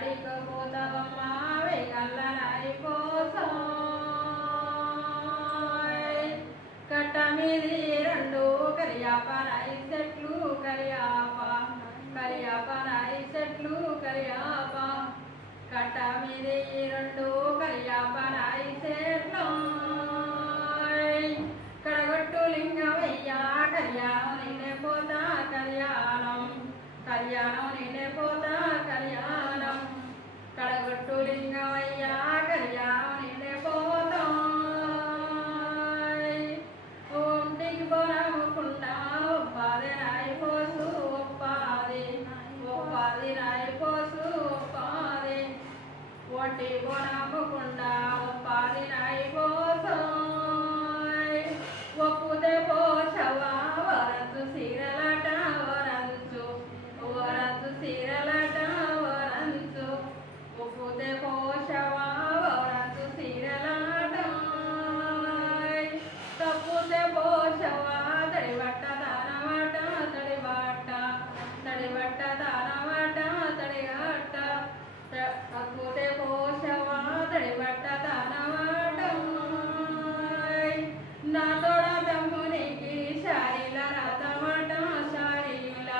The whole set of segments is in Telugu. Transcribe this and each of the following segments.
యాడికపోతావమ్మా వెయ్యల్లనాయి కోసం కట్ట మీది రెండు కరియాపనాయి చెట్లు కరియాపనాయి చెట్లు కరియాప కట్ట మీది రెండు కరియాపనాయి చెట్లు కడగొట్టు లింగమయ్య కళ్యాణం నేనే పోతా కళ్యాణం నేనే పోతా కళ్యాణం కడగొట్టు లింగమయ్య కళ్యాణం నేనే పోతా ఒంటికి బొనముకుండా ఒప్పాది నాయి పోసు ఒప్పాది నాయి పోసు ఒప్పాది ఒంటి బొనముకుండా ఒప్పాది నాయి పోసు ఒప్పుతే పోషవా వరంచు సీరలట వరంచు సీరలట వరంచు ఒప్పుతే పోషవా వరంచు సీరలట తప్పుతే పోషవా తడిబట్ట దానమాట తడిబట్ట దానమాట తడిగట్ట తప్పుతే పోషవా తడిబట్ట దానమాట నాతో శారీల రథమాట శారీల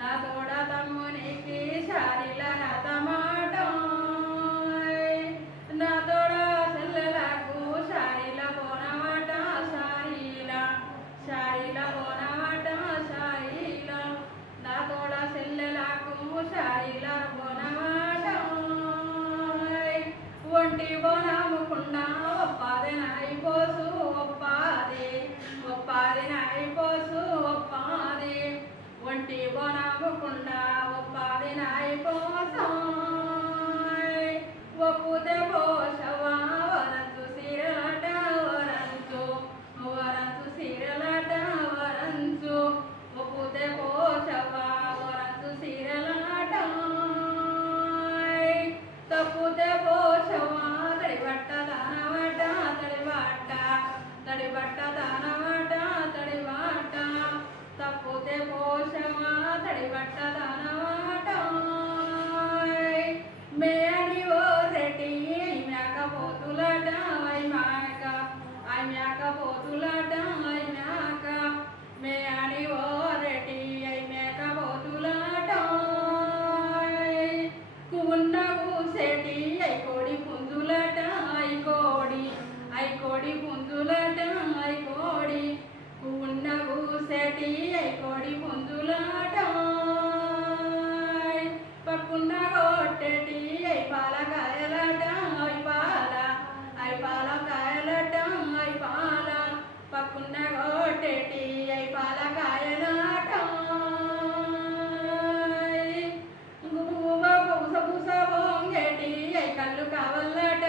నా తోడ తమ్మునికి శారీల రథమాట నా తోడ చెల్లెలకు శారీల బోనమాట శారీల బోనమాట శారీల నా తోడ చెల్లెలకు శారీల బోనమాట ఒంటి బోనముకుండా ఒప్పాది నాయి పోసు ఒప్పాది నాయి పోసు ఒప్పాది ఒంటి బోనముకుండా ఒప్పాది నాయి పోసు ఒప్పుతే పోషవా వరంచు సీరలట వరంచు సీరలట వరంచు ఒప్పుతే పోషవా వరంచు సీరలట తప్పుతే పోషవా తడిబట్ట దానమాట తడిబట్ట దానమాట తడిబట్ట తప్పుతే పోషవా తడిబట్ట దానమాట మేడి ఓ రెడ్డి మేకపోతులట మేకపోతులట మేక మేడి ఓ రెడ్డి మేకపోతులట కున్నగు సెటి కోడి పుంజులట కోడి పుంజులట కోడి కున్నగు సెటి కోడి పుంజులట పక్కున్న గొట్టెటి పాలకాయలట పాలకాయలట పాల పక్కున్న గొట్టెటి పాలకాయలట కళ్ళు కావాలట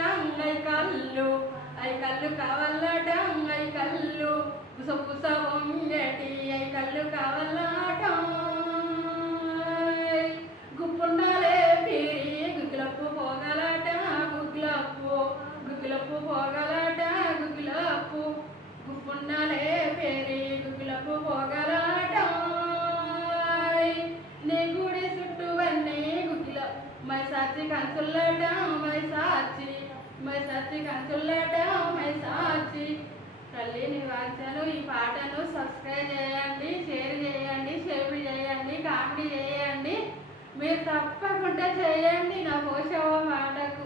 కళ్ళు కావాలట కళ్ళు పుస వంగేటి కళ్ళు కావాలట గుప్పుండాలే పీరి గుగ్గులప్పు పోగలట గుగ్గులప్పు పోగలట గుప్పుండాలే పేరి గుగ్గులప్పు పోగలట నీ గుడి చుట్టూ అన్నీ గుగ్గుల మైసాచి కంచుల్లట మైసాచి కంచుల్లట మైసాచి తల్లిని వాంఛను ఈ పాటను సబ్స్క్రైబ్ చేయండి, షేర్ చేయండి, కామెంట్ చేయండి. మీరు తప్పకుండా చేయండి నా పోషవ మాటకు.